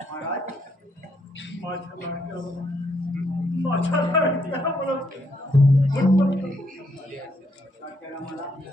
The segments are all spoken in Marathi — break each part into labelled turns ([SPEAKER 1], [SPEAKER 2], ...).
[SPEAKER 1] महाराज माझ्या लाडक्या माझ्या लाडक्या मला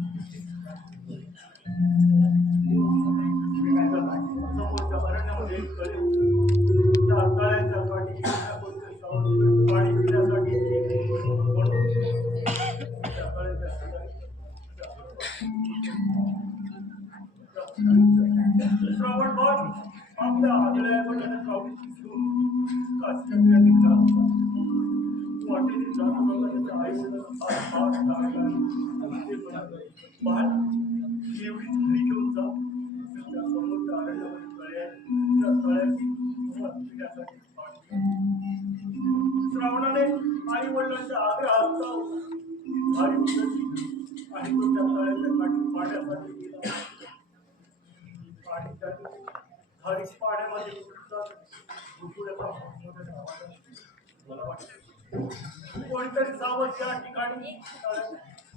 [SPEAKER 1] कोणीतरी जावं या ठिकाणी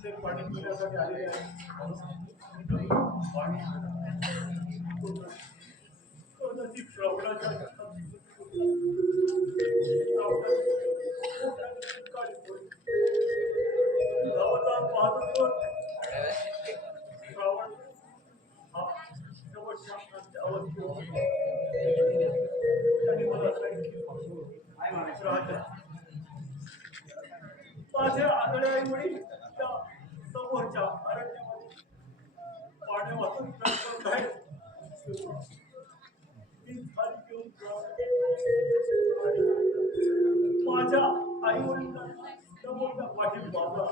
[SPEAKER 1] ते पाणी पिण्यासाठी आलेले आहे श्रवणाच्या अवस्थेवर. त्यांनी मला सांगितलं मित्र माझ्या आंधळ्यामुळे समोरच्या अरण्यामध्ये पाण्या वाचून आहे. मी खाली घेऊन माझ्या आई वडिलांना समोरचा पाठील बाजला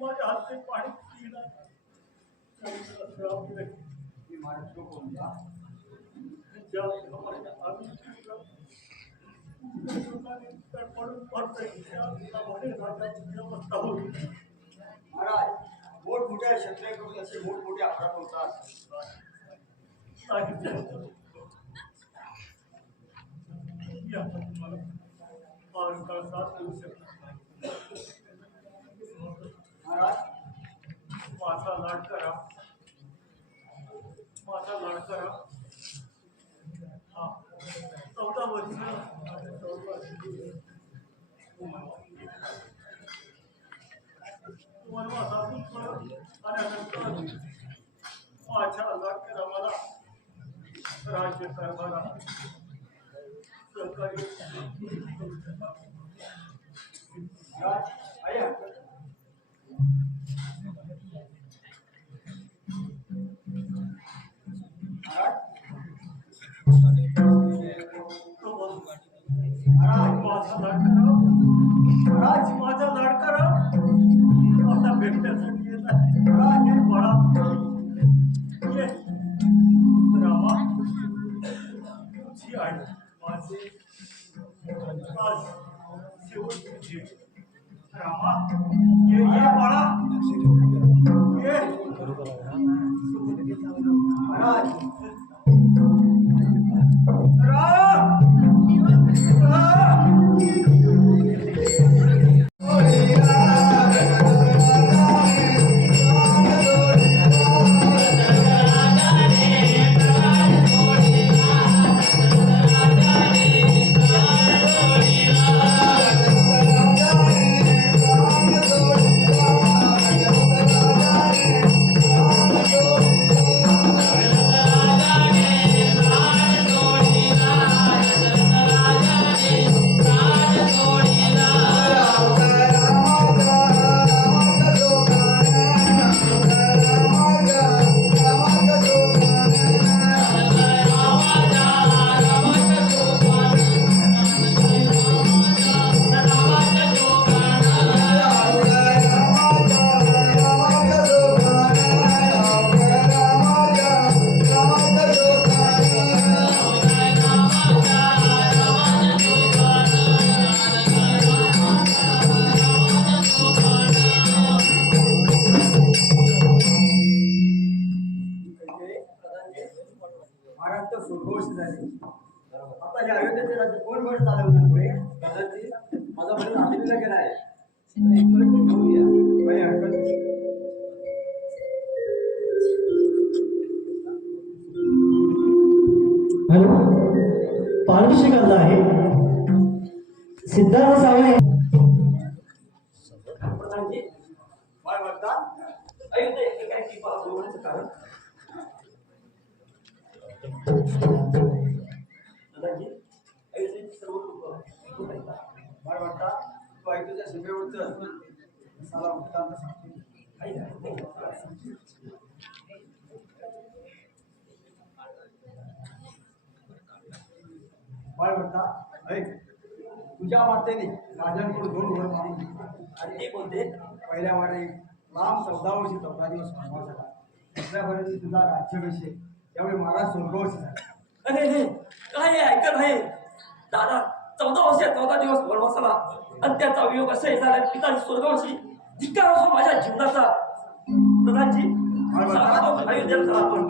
[SPEAKER 1] माझ्या हातचे पाणी पिणार. महाराज
[SPEAKER 2] मोठमोठ्या शेतकऱ्याकडून असे मोठमोठे आकडा होतात महाराज
[SPEAKER 1] माझा लाड करा राज्य सरकार रामा ये ये बड़ा
[SPEAKER 2] महाराज तर स्वर्गवासी झाले आता या अयोध्येचे राज्य कोण बरं चालवणार पुढे? दादाजी माझा बरं नांदेडला गेला आहे. काही हरकत.
[SPEAKER 3] हॅलो. पाणी शिकवला आहे. सिद्धार्थ सावळे.
[SPEAKER 2] प्रधानजी काय म्हणता अयोध्ये हे काय टिपा बोलण्याचं कारण दादाजी सर्व लोक म्हणता काही ऐक तुझ्या वाटेने राजांकडून दोन वर मारून आणि ते कोणते पहिल्या वारे लांब चौदा वर्षी चौदा दिवस वनवास झाला दुसऱ्या वर्षी तुझा राज्याभिषेक त्यावेळी महाराज झाला
[SPEAKER 4] अरे रे काय ऐकत आहे? दादा चौदा वर्ष चौदा दिवस वनवासाला. आणि त्याचा वियोग असे झाला पिता स्वर्गवासी धिक्कार असो माझ्या जीवनाचा. प्रधानजी अयोध्येला आपण.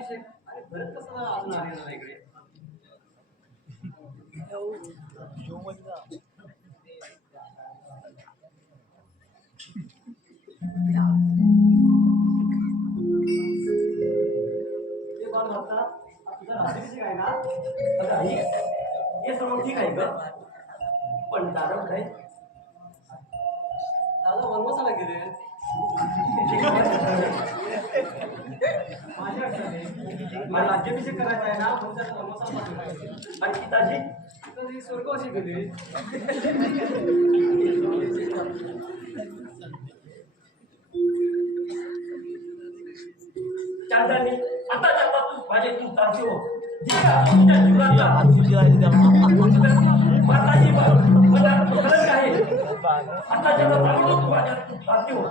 [SPEAKER 2] चालतंय.
[SPEAKER 4] राज्याभिषेक आणि भरत कसं अजून आलेला नाही इकडे
[SPEAKER 2] ते बाळ म्हणतात, तुझा राज्याभिषेक आहे ना
[SPEAKER 4] आता हे सर्व ठीक आहे का पण दादा आहे?
[SPEAKER 2] दादा वनवासाला गेले मला राज्याभिषेक करायचा आहे ना म्हणून त्याला वनवासाला
[SPEAKER 4] आणि पिताजी? चांदानी आता जाता तू माझे तू तारशी हो. धिक्कार असो तुझ्या जीवनाचा माताजी मला खरंच आहे आता जेव्हा चाललो तू माझ्या तू तारशी हो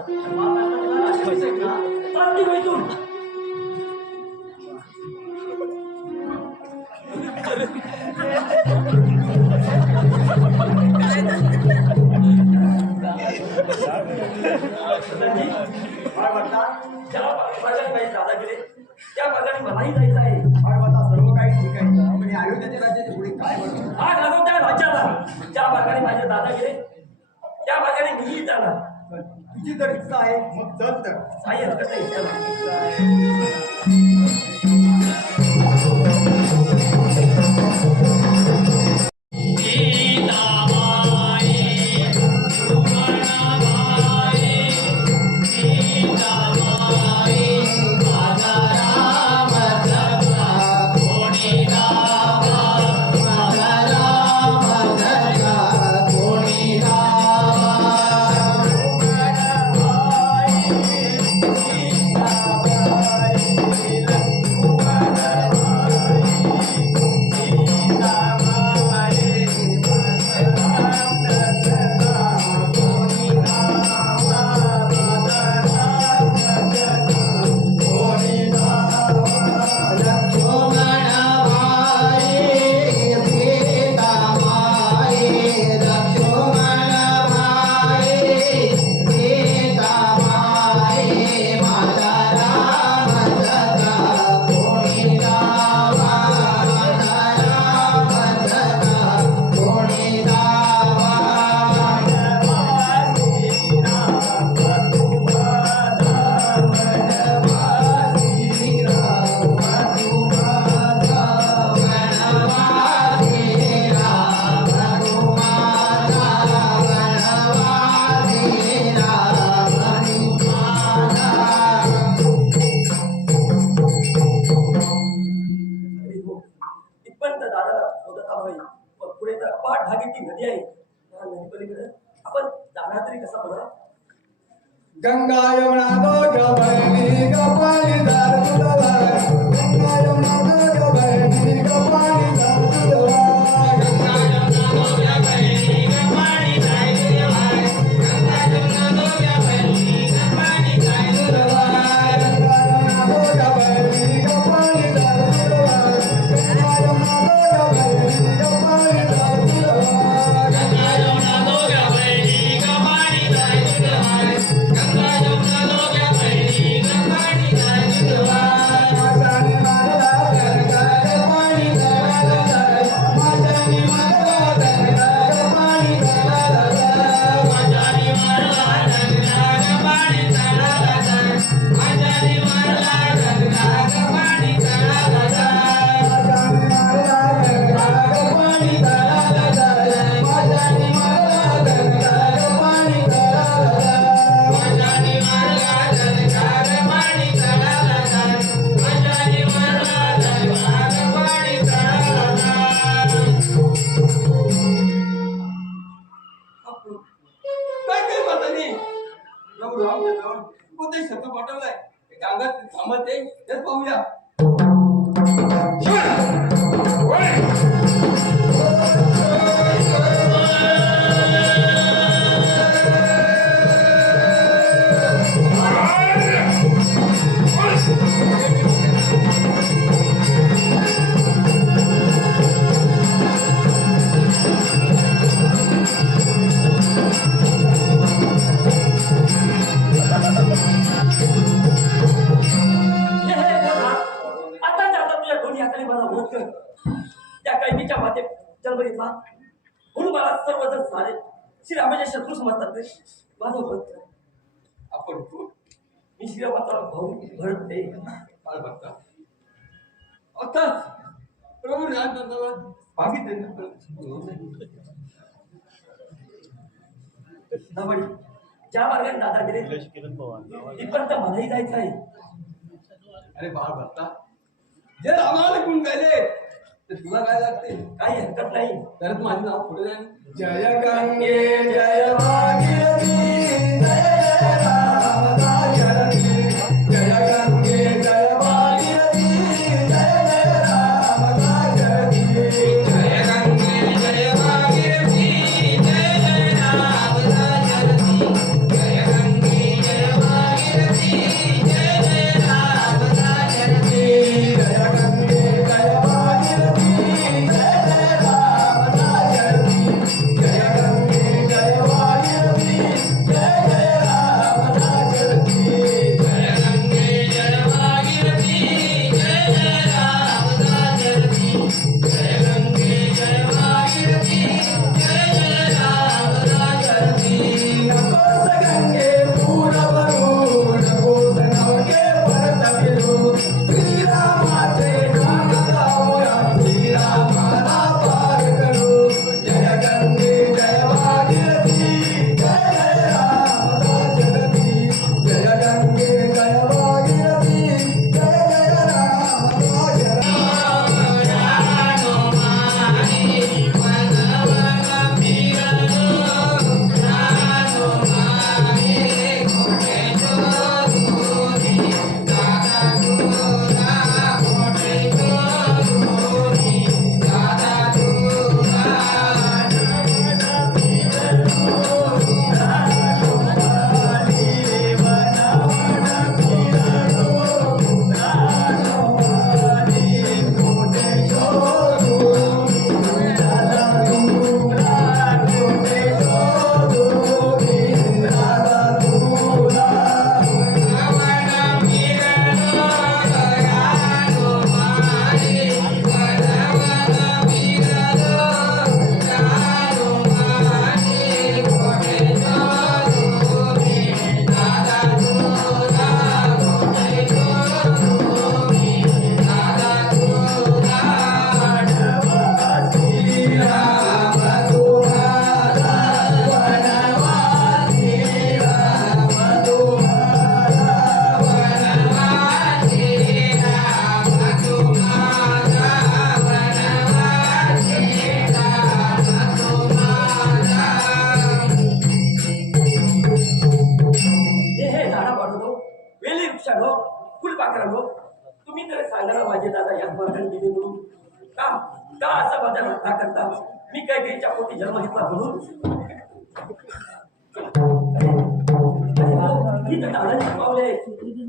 [SPEAKER 2] राज्याभिषेक
[SPEAKER 4] त्या भागाने मलाही जायचं आहे
[SPEAKER 2] आहे या अयोध्येच्या राज्याच्या पुढे काय
[SPEAKER 4] हा लागो त्या राज्याला. ज्या भागाने माझे दादा गेले त्या भागाने मीही जाणार
[SPEAKER 2] तुझी जर इच्छा आहे मग चल तर.
[SPEAKER 4] काही हरकत चला. शोधत आहोय पुढे तर अपाट भागीची नदी आहे. त्या नदी पलीकडे आपण जाणार तरी कसा बरं?
[SPEAKER 2] गंगा यमुना दोघ गपाली दार गंगा यमुना दोघ गपाली दार
[SPEAKER 5] भाऊ भरत ते.
[SPEAKER 2] बाळभक्ता आताच प्रभू रामचंद्राला भागी
[SPEAKER 5] त्यांना ज्या मार्गाने दादा गेले इथपर्यंत मलाही जायचं आहे.
[SPEAKER 2] अरे बाळ बाळभक्ता जे आम्हाला गुण गायले ते तुला काय लागते?
[SPEAKER 5] काही हरकत नाही.
[SPEAKER 2] तरच माझं नाव पुढे जाईल.
[SPEAKER 4] जय गंगे जय भागीरथी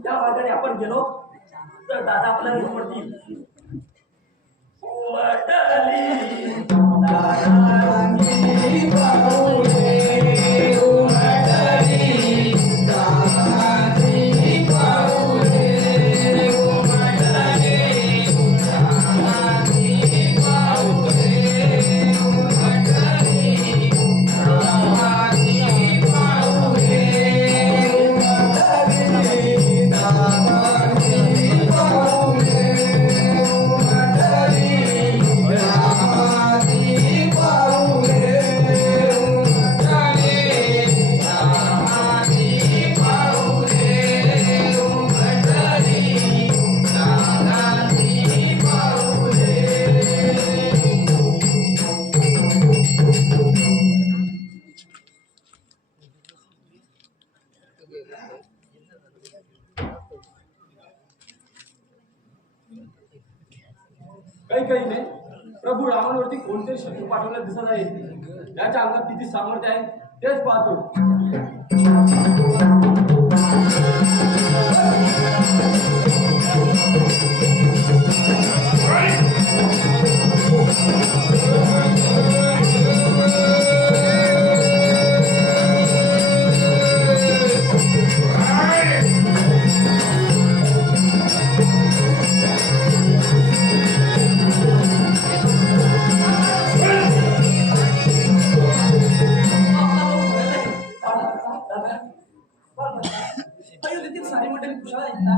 [SPEAKER 4] ज्या
[SPEAKER 5] मार्गाने आपण गेलो तर दादा आपल्याला
[SPEAKER 4] समोरतील
[SPEAKER 6] काही नाही प्रभू रामांवरती कोणते शत्रू पाठवण्यात दिसत आहे? याच्या अंगात किती सामर्थ्य आहे तेच पाहतो.
[SPEAKER 7] अयोध्येतील सारी मंडळी ना?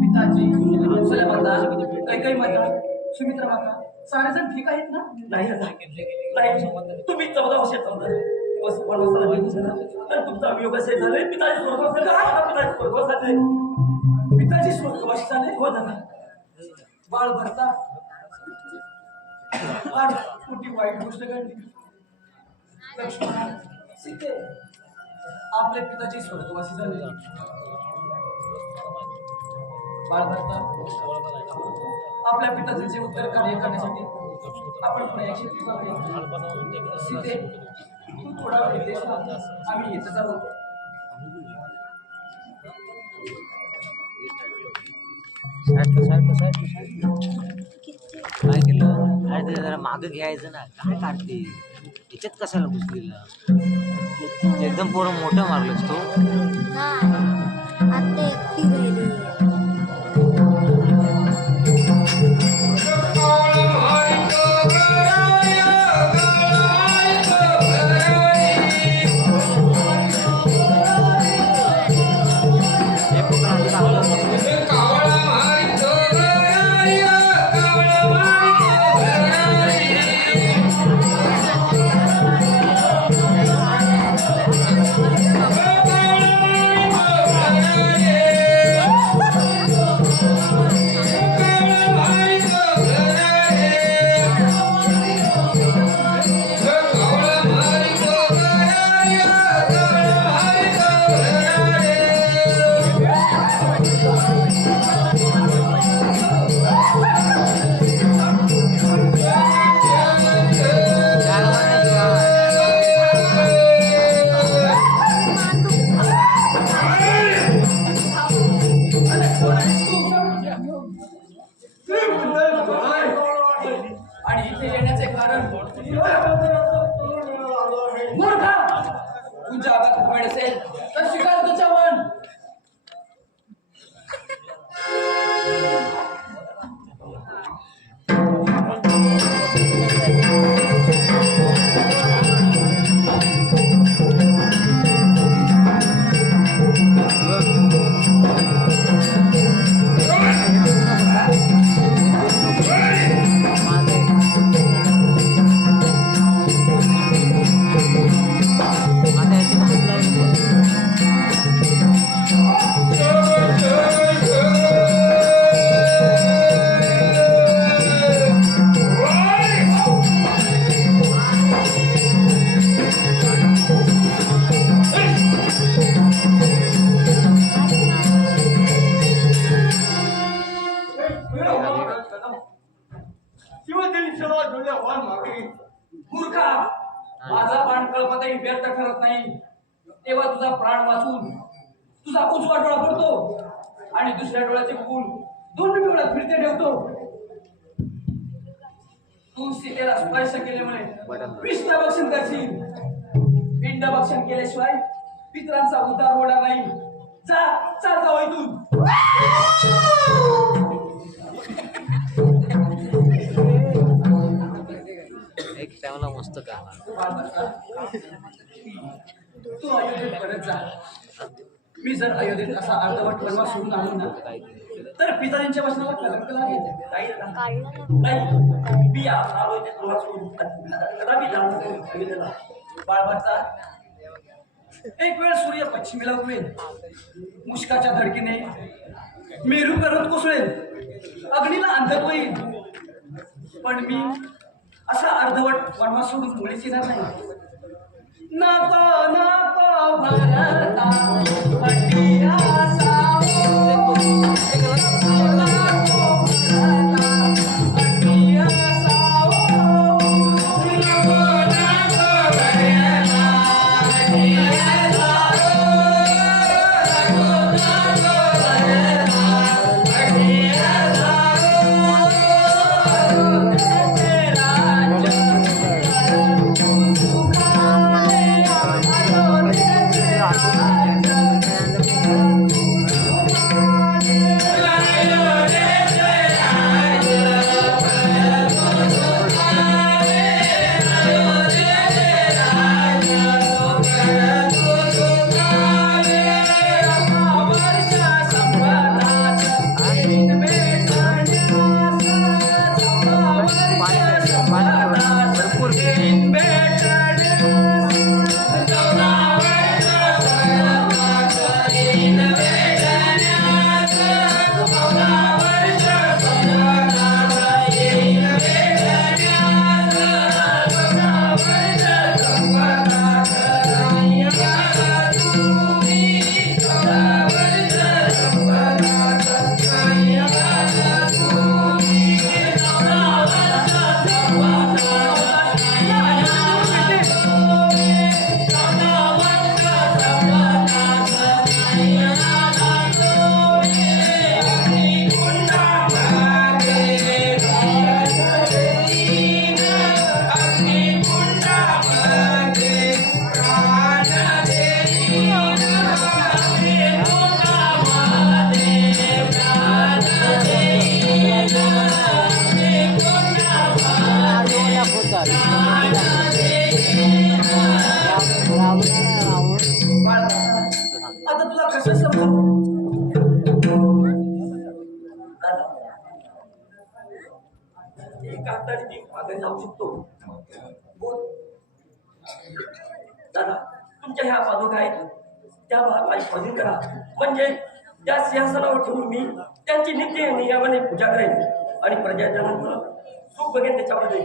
[SPEAKER 7] पिताजी कौशल्य माता कैकई माता सुमित्रा माता सारेजण ठीक आहेत ना? नाही नाही तुम्ही चौदा वर्ष चौदा. दिवस वनवासाला तर तुमचा वियोग असे झाले. पिताजी स्वर्गवास पिताजी स्वर्गवास झाले पिताजी स्वर्गवास झाले हो दादा. बाळ भरता. फार मोठी वाईट गोष्ट घडली. लक्ष्मण सीते. आपल्या पिताची स्वर्गवासी झाले. आपल्या पिताचे जे उत्तर कार्य करण्यासाठी आपण पुणे एकशे सीते तू थोडा वेळ देश आम्ही येतच आहोत
[SPEAKER 4] काय केलं? काय ते जरा मागं घ्यायचं ना. काय काढते? याच्यात कशाला घुसलेलं? एकदम पोरं मोठं मारलंस तो.
[SPEAKER 7] सीतेला स्पर्श केल्यामुळे विष्ण भक्षण करशील. पिंड भक्षण केल्याशिवाय पितरांचा उद्धार होणार नाही. जा चाल जाऊ इथून.
[SPEAKER 4] एक टाइमला मस्त करणार
[SPEAKER 7] तू अयोध्येत परत जा. मी जर अयोध्येत असा अर्धवट वनवास सोडून आलो ना तर पिताजींच्या वचनाला कलंक लागेल. नाही मी सोडून कदापि अयोध्येला. बाळबाचा एक वेळ सूर्य पश्चिमेला उगवेल. मुष्काच्या धडकीने मेरू पर्वत कोसळेल. अग्नीला अंधक होईल पण मी असा अर्धवट वनवास सोडून मुळीच येणार नाही. नको नको भारता
[SPEAKER 5] दादा तुमच्या ह्या पादुका आहेत त्या मला करा म्हणजे त्या सिंहासनावर ठेवून मी त्यांची नित्य नियमाने पूजा करेन. आणि प्रजाजनांचं सुख बघेन त्याच्यामध्ये.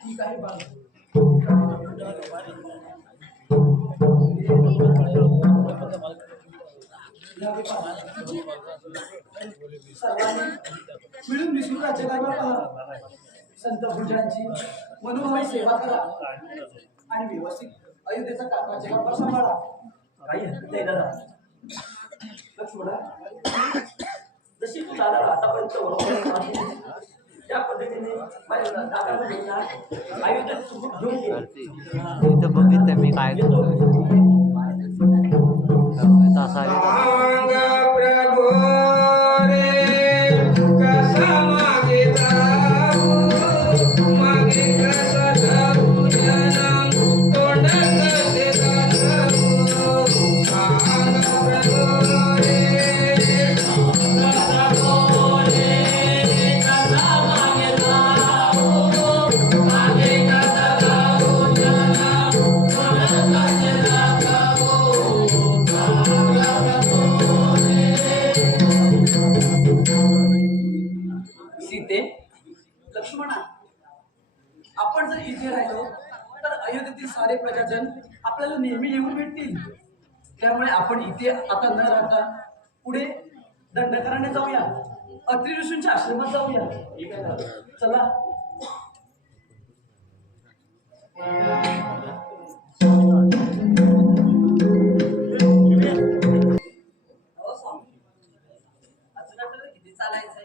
[SPEAKER 2] ठीक आहे मिळून मिसळून राज्यकारभार संत भुजांची मनोभावी सेवा करा आणि व्यवस्थित अयोध्येचा का- राज्यकारभार सांभाळा.
[SPEAKER 5] काही हरकत नाही दादा. लक्ष्मणा जशी तू दादाला आतापर्यंत त्या पद्धतीने माझ्या दादाला घेऊन घेऊन.
[SPEAKER 8] करते इथं बघितलं मी काय
[SPEAKER 5] येतो.
[SPEAKER 8] तसा
[SPEAKER 4] प्रभो रे
[SPEAKER 2] इथे आता. न राहता पुढे दंडकराने जाऊया. अत्री ऋषींच्या आश्रमात जाऊया. चला.
[SPEAKER 9] हो अजून आपल्याला किती चालायचंय?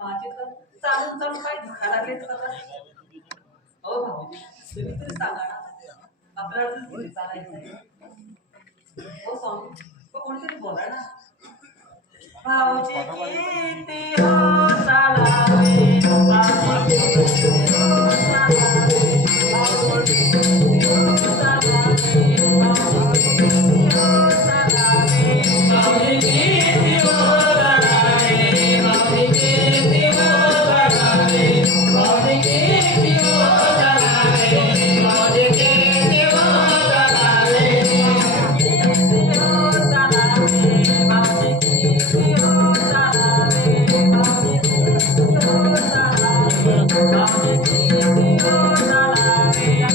[SPEAKER 9] माझे तर चालून चालून काय दुखा लागेल हो तुम्ही तरी सांगा ना. आपल्याला किती चालायचंय? हो स्वामी तो कोणतरी बोला ना भाऊजी किती हो चालावे भाऊजी किती हो चालावे भाऊजी किती हो चालावे
[SPEAKER 4] Thank you.